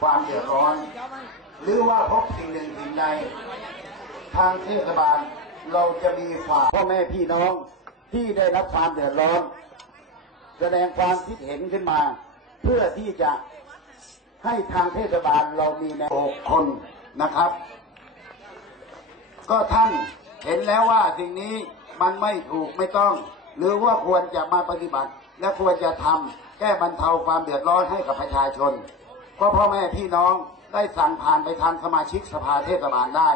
ความเดือดร้อน หรือว่าพบสิ่งหนึ่งสิ่งใดทางเทศบาลเราจะมีฝ่ายพ่อแม่พี่น้องที่ได้รับความเดือดร้อน แสดงความคิดเห็นขึ้นมา เพื่อที่จะให้ทางเทศบาลเรามีแนวหกคนนะครับ ก็ท่านเห็นแล้วว่าสิ่งนี้มันไม่ถูกไม่ต้อง หรือว่าควรจะมาปฏิบัติ และควรจะทำแก้บรรเทาความเดือดร้อนให้กับประชาชน ก็พ่อแม่พี่น้องได้สั่งผ่านไปทางสมาชิกสภาเทศบาลได้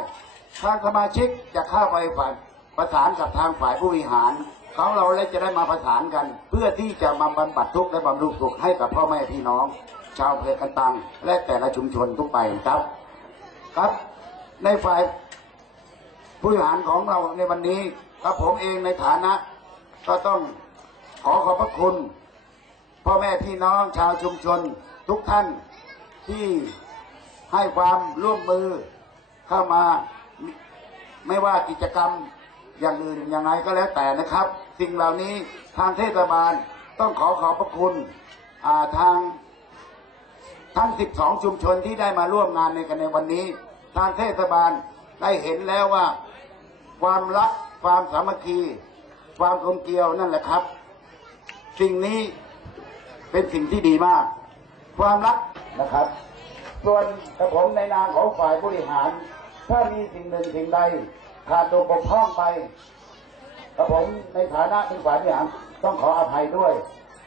ทางสมาชิกจะเข้าไปฝ่ายประสานกับทางฝ่ายผู้บริหารของเราและจะได้มาประสานกัน เพื่อที่จะมาบรรบัดทุกข์และบำรุงสุขให้กับพ่อแม่พี่น้อง ชาวอำเพอกันตัง และแต่ละชุมชนทุกไปครับ ครับ ในฝ่ายผู้บริหารของเราในวันนี้กับผมเองในฐานะ ก็ต้องขอขอบพระคุณ พ่อแม่พี่น้องชาวชุมชนทุกท่าน ที่ให้ความร่วมมือเข้ามาไม่ว่ากิจกรรมอย่างอื่นยังไงก็แล้วแต่นะครับ สิ่งเหล่านี้ทางเทศบาลต้องขอขอบพระคุณาทางทั้ง 12 ชุมชนที่ได้มาร่วมงานในกันในวันนี้ ทางเทศบาลได้เห็นแล้วว่าความรักความสามัคคี ความกลมเกลียวนั่นแหละครับ สิ่งนี้เป็นสิ่งที่ดีมาก ความรัก นะครับ ส่วนกระผมในนามของฝ่ายบริหาร ถ้ามีสิ่งหนึ่งสิ่งใดขาดตกบกพร่องไปกระผมในฐานะเป็นฝ่ายบริหารต้องขออภัยด้วย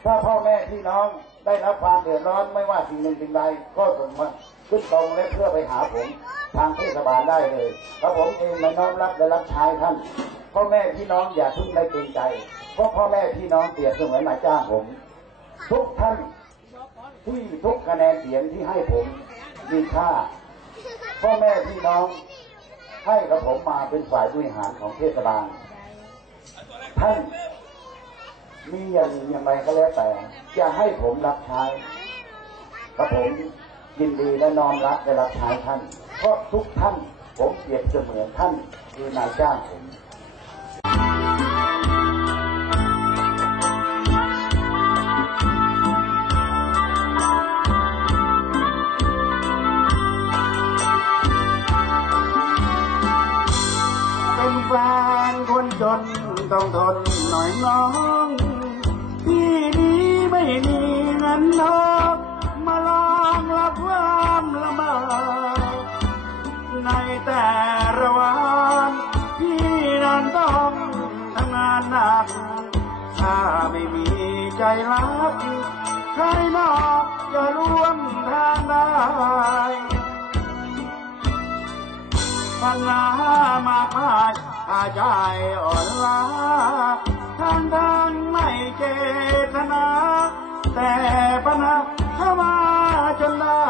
ถ้าพ่อแม่พี่น้องได้รับความเดือดร้อนไม่ว่าสิ่งหนึ่งสิ่งใดก็ส่งมาขึ้นตรงและเพื่อไปหาผมทางเทศบาลได้เลยกระผมเองในน้อมรับและรับใช้ท่านพ่อแม่พี่น้องอย่าเพึ่งได้เกรงใจเพราะพ่อแม่พี่น้องเปรียบเสมือนนายจ้างผม ทุกท่าน ที่ทุกคะแนนเสียงที่ให้ผมมีค่าพ่อแม่พี่น้องให้กับผมมาเป็นฝ่ายบริหารของเทศบาลท่านมีอย่างอย่างไรก็แล้วแต่ จะให้ผมรับใช้กระผมยินดีและน้อมรับและรับใช้ท่าน เพราะทุกท่านผมเปรียบเสมือนท่านคือนายจ้างผม ต้องทนหน่อยน้องที่นี้ไม่มีเงินทองมาลองรับความลำบากในแต่ระหว่างที่นั้นต้องทำงานหนัก ถ้าไม่มีใจรักใครนอกจะร่วมทางได้ปัญหามากมาย อาใจอ่อนล้าทางทางไม่เจตนา แต่ปัญหาเข้ามาจนได้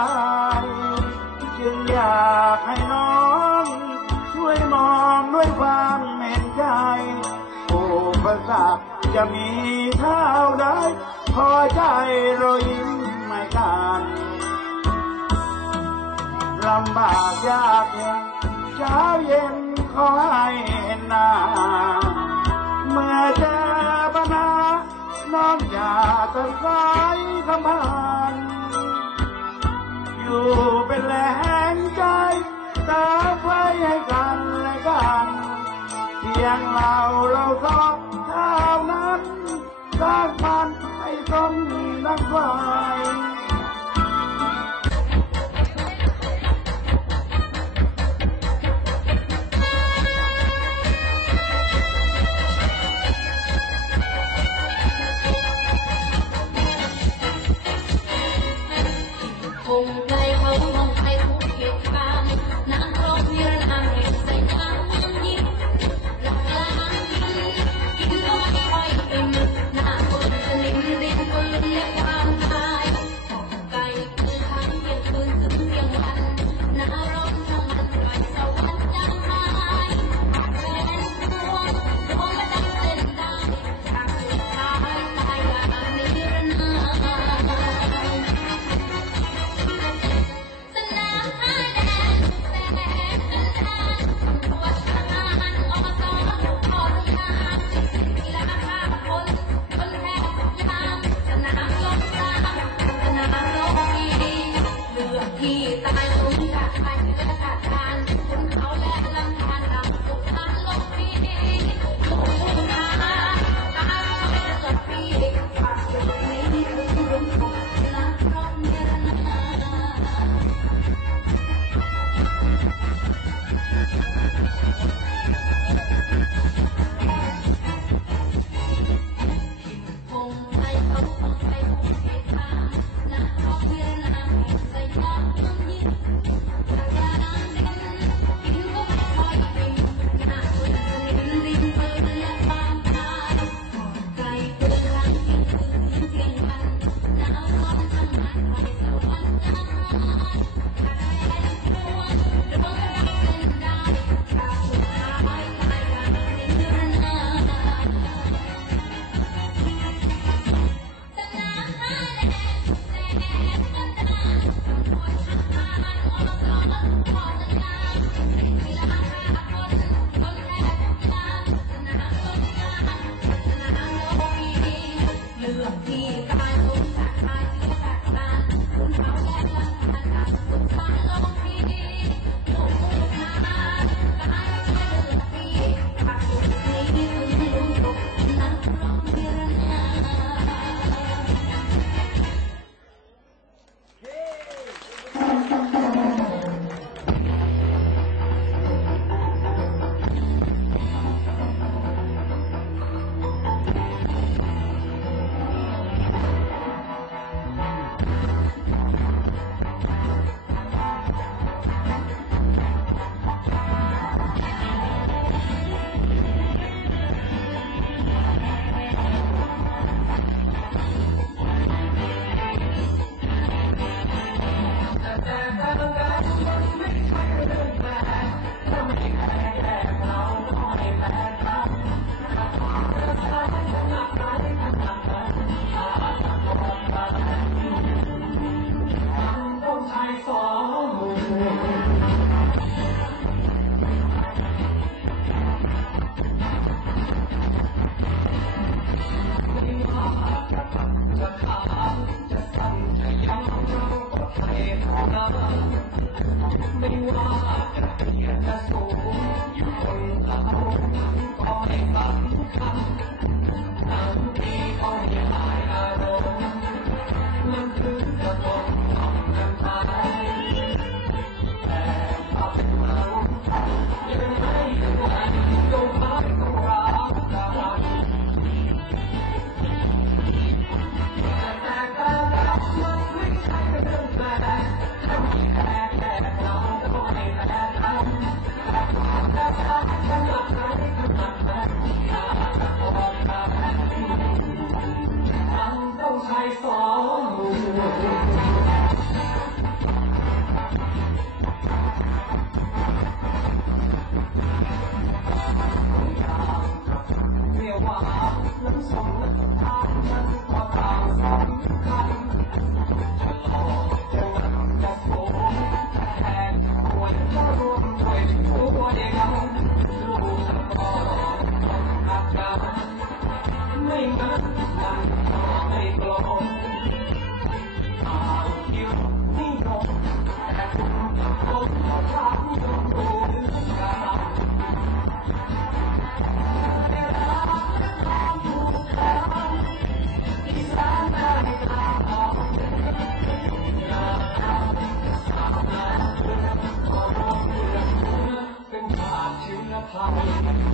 จึงอยากให้น้อง ช่วยมองด้วยความเห็นใจอุปสรรคจะมีเท่าใดพอใจเรายิ้มไม่กันลำบากยากเย็น เช้าเย็นขอให้เห็นหน้า เมื่อเจอปัญหาน้องอย่าตัดสายสัมพันอยู่เป็นแรงใจตาไฟให้กันและกันเพียงเราเราสองเท่านั้นสร้างมันให้สมดังไฟ Thank you. ไม่ Thank you.